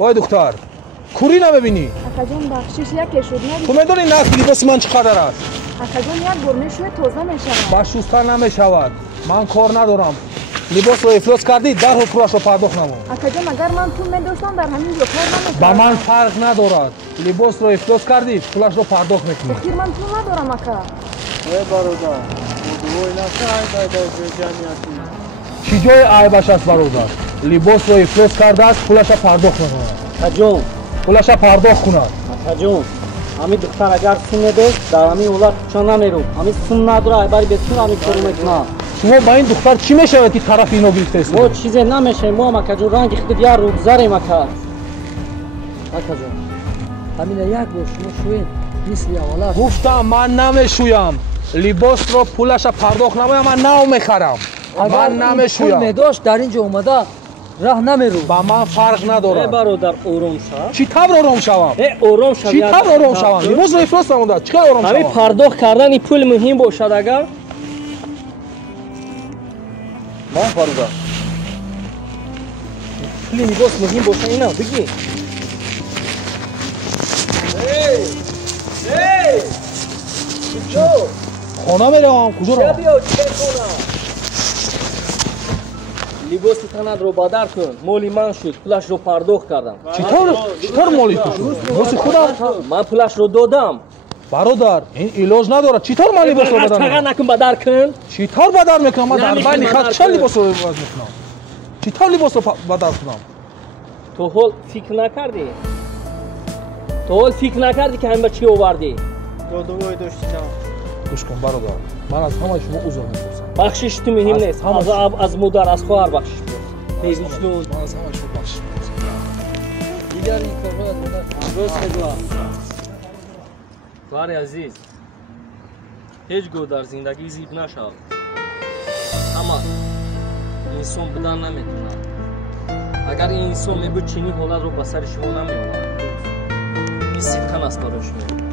وای دختر کوری نمیبینی؟ اکا جان بخشش یک شد ندید. تو میدونی نقل لباس من چقدر است؟ اکا جان یک بار میشوه تازه میشود. با شستن نمیشود. من کار ندارم. لباس رو افلاس کردی درحال پولش رو پرداخت نمون. اکا جان اگر من پول میداشتم در همین جا کار نمیشود. با من فرق ندارد. لباس رو افلاس کردی پولش رو پرداخت میکنی. بخیر من پول ندارم اکا. ای برادر مدوی نشه ای جمعیتی چی جای عیبش است برادر؟ لباس رو افلاس کرده است پولش رو پرداخت میکنه. حجون پولش رو پرداخت کند. حجون همین دختر اگر سون نداشت در همین اولاد چون نمیرم همین سون نداره ای بری بتون همین کارو میکنم. شما با این دختر چی میشود که طرف اینو گرفته ما چیزی نمیشه ما مکا جون رنگ اختیار رو گذاریم مکا. مکا جون همین یک بار شما شوید مثل اولا گفتم من نمیشویم. لباس رو پولش رو پرداخت نمایم من نو میخرم. من نمیشویم. پول نداشت در اینجا اومده راه نمیرو. با من فرق نداره. برادر آروم شو. چی طور آروم شوم؟ آروم شو. چی طور آروم شوم؟ لباس رو افلاس نمونده چیکار آروم شوم؟ همین پرداخت کردن این پول مهم باشد اگر من فردا پول لباس مهم باشه اینا بگی. خانه میروم کجا رو؟ بیا چه کنم لباس تنت رو بدر کن مولی من شد پولش رو پرداخت کردم. چطور مالی تو شد؟ لباس خودم من پولش رو دادم. برادر این علاج نداره چطور من لباس رو بدر چقدر نکن بدر کن. چطور بدر میکنم من در نمی‌کنم بین خط بدر چه کن. لباس رو بدر میکنم چطور لباس رو بدر کنم تو حال فکر نکردی که همین چی آوردی دادوی داشتی گوش کن برادر من از همه شما عذر میپرسم بخشش تو مهم نیست از مادر از خواهر بخشش من از همه شما بخشش میپرسم دیگر این کار رو درست بگو خواهر عزیز هیچ گو در زندگی زیب نشود اما انسان بدن نمیتونه اگر این انسان میبود چنین حالت رو به سر شما نمیآورد این صدقه است برای شما